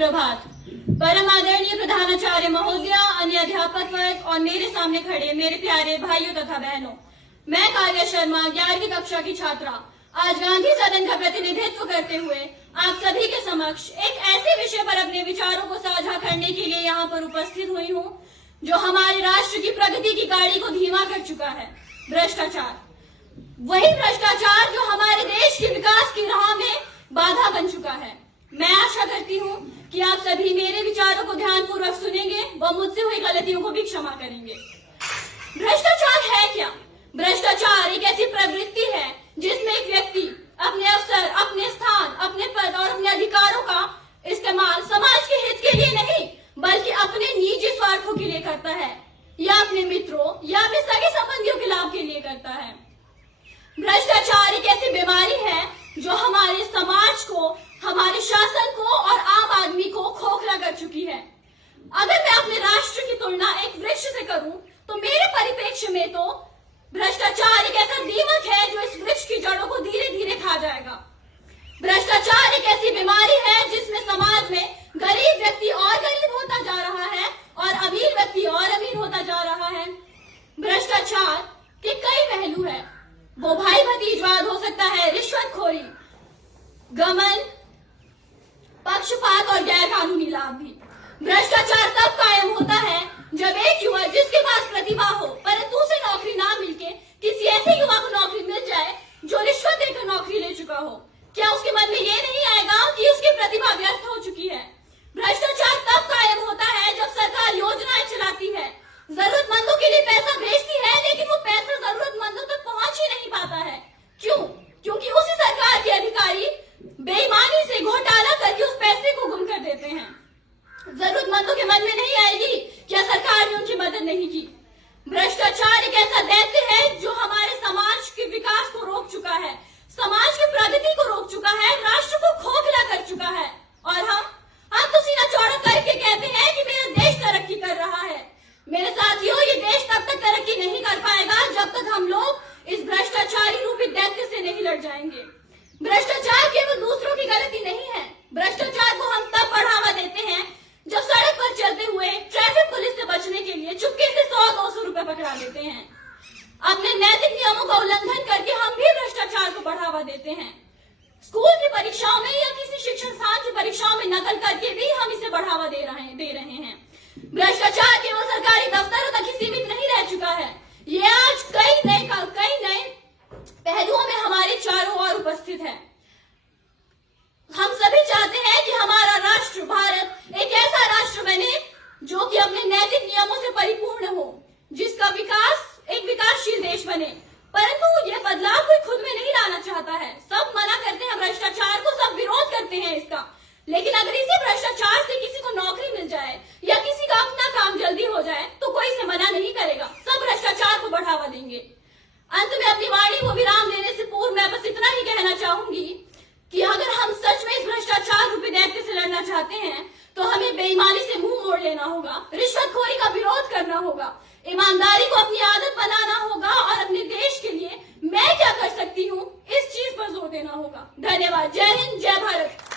सुप्रभात। परम आदरणीय प्रधानाचार्य महोदय, अन्य अध्यापक वर्ग और मेरे सामने खड़े मेरे प्यारे भाइयों तथा बहनों, मैं काव्या शर्मा 11वीं कक्षा की छात्रा आज गांधी सदन का प्रतिनिधित्व करते हुए आप सभी के समक्ष एक ऐसे विषय पर अपने विचारों को साझा करने के लिए यहाँ पर उपस्थित हुई हूँ जो हमारे राष्ट्र की प्रगति की गाड़ी को धीमा कर चुका है, भ्रष्टाचार। वही भ्रष्टाचार जो हमारे देश के विकास की राह में बाधा बन चुका है। मैं आशा करती हूँ कि आप सभी मेरे विचारों को ध्यानपूर्वक सुनेंगे व मुझसे हुई गलतियों को भी क्षमा करेंगे। भ्रष्टाचार है क्या? भ्रष्टाचार एक ऐसी प्रवृत्ति है जिसमें एक व्यक्ति अपने अवसर, अपने स्थान, अपने पद और अपने अधिकारों का इस्तेमाल समाज के हित के लिए नहीं बल्कि अपने निजी स्वार्थों के लिए करता है या अपने मित्रों या अपने सगे संबंधियों के लाभ के लिए करता है। भ्रष्टाचार एक ऐसी बीमारी है जो हमारे समाज को, हमारे शासन को और आम आदमी को खोखला कर चुकी है। अगर मैं अपने राष्ट्र की तुलना एक वृक्ष से करूं तो मेरे परिप्रेक्ष्य में तो भ्रष्टाचार एक ऐसा दीमक है जो इस वृक्ष की जड़ों को धीरे धीरे खा जाएगा। भ्रष्टाचार एक ऐसी बीमारी है जिसमें समाज में गरीब व्यक्ति और गरीब होता जा रहा है और अमीर व्यक्ति और अमीर होता जा रहा है। भ्रष्टाचार के कई पहलू है, वो भाई भतीजवाद हो सकता है, रिश्वतखोरी, गमन, पक्षपात और गैर कानूनी लाभ भी। भ्रष्टाचार तब कायम होता है जब एक युवा जिसके पास प्रतिभा हो परंतु उसे नौकरी ना मिलके किसी ऐसे युवा को नौकरी मिल जाए जो रिश्वत देकर नौकरी ले चुका हो। क्या उसके मन में ये नहीं आएगा कि उसकी प्रतिभा व्यर्थ हो चुकी है? भ्रष्टाचार तब कायम होता है जब सरकार योजनाएं चलाती है, जरूरतमंदों के लिए पैसा भेजती है, लेकिन वो पैसा जरूरतमंदों तक पहुंच ही नहीं पाता है। क्यों? क्योंकि उसी सरकार के अधिकारी बेईमानी से घोटाला करके उस पैसे को गुम कर देते हैं। जरूरतमंदों के मन में नहीं आएगी क्या सरकार ने उनकी मदद नहीं की। भ्रष्टाचार एक ऐसा दैत्य है जो हमारे समाज के विकास को रोक चुका है, समाज की प्रगति को रोक चुका है, राष्ट्र को खोखला कर चुका है। और हम तो सीना चौड़ा करके कहते हैं कि मेरा देश तरक्की कर रहा है। मेरे साथियों, ये देश तब तक तरक्की नहीं कर पाएगा जब तक हम लोग इस भ्रष्टाचारी रूपी दैत्य से नहीं लड़ जाएंगे। भ्रष्टाचार केवल दूसरों की गलती नहीं है। भ्रष्टाचार को हम तब बढ़ावा देते हैं जब सड़क पर चलते हुए ट्रैफिक पुलिस से बचने के लिए चुपके से 100-200 रुपए पकड़ा देते हैं। अपने नैतिक नियमों का उल्लंघन करके हम भी भ्रष्टाचार को बढ़ावा देते हैं। स्कूल की परीक्षाओं में या किसी शिक्षण संस्थान की परीक्षाओं में नकल करके भी हम इसे बढ़ावा दे रहे हैं। भ्रष्टाचार केवल सरकारी दफ्तरों तक ही सीमित नहीं रह चुका है, ये आज कई नए पहलुओं में हमारे चारों ओर उपस्थित है। हम सभी चाहते हैं कि हमारा राष्ट्र भारत एक ऐसा राष्ट्र बने जो कि अपने नैतिक नियमों से परिपूर्ण हो, जिसका विकास एक विकासशील देश बने। परंतु यह बदलाव कोई खुद में नहीं लाना चाहता है। सब मना करते हैं भ्रष्टाचार को, सब विरोध करते हैं इसका। लेकिन अगर इसी भ्रष्टाचार से किसी को नौकरी मिल जाए या किसी का अपना काम जल्दी हो जाए तो कोई इसे मना नहीं करेगा, सब भ्रष्टाचार को बढ़ावा देंगे। अंत में अपनी वाणी को विराम देने से पूर्व मैं बस इतना ही कहना चाहूंगी कि अगर हम सच में इस भ्रष्टाचार रूपी दैत्य से लड़ना चाहते हैं तो हमें बेईमानी से मुंह मोड़ लेना होगा, रिश्वतखोरी का विरोध करना होगा, ईमानदारी को अपनी आदत बनाना होगा और अपने देश के लिए मैं क्या कर सकती हूँ इस चीज पर जोर देना होगा। धन्यवाद। जय हिंद, जय भारत।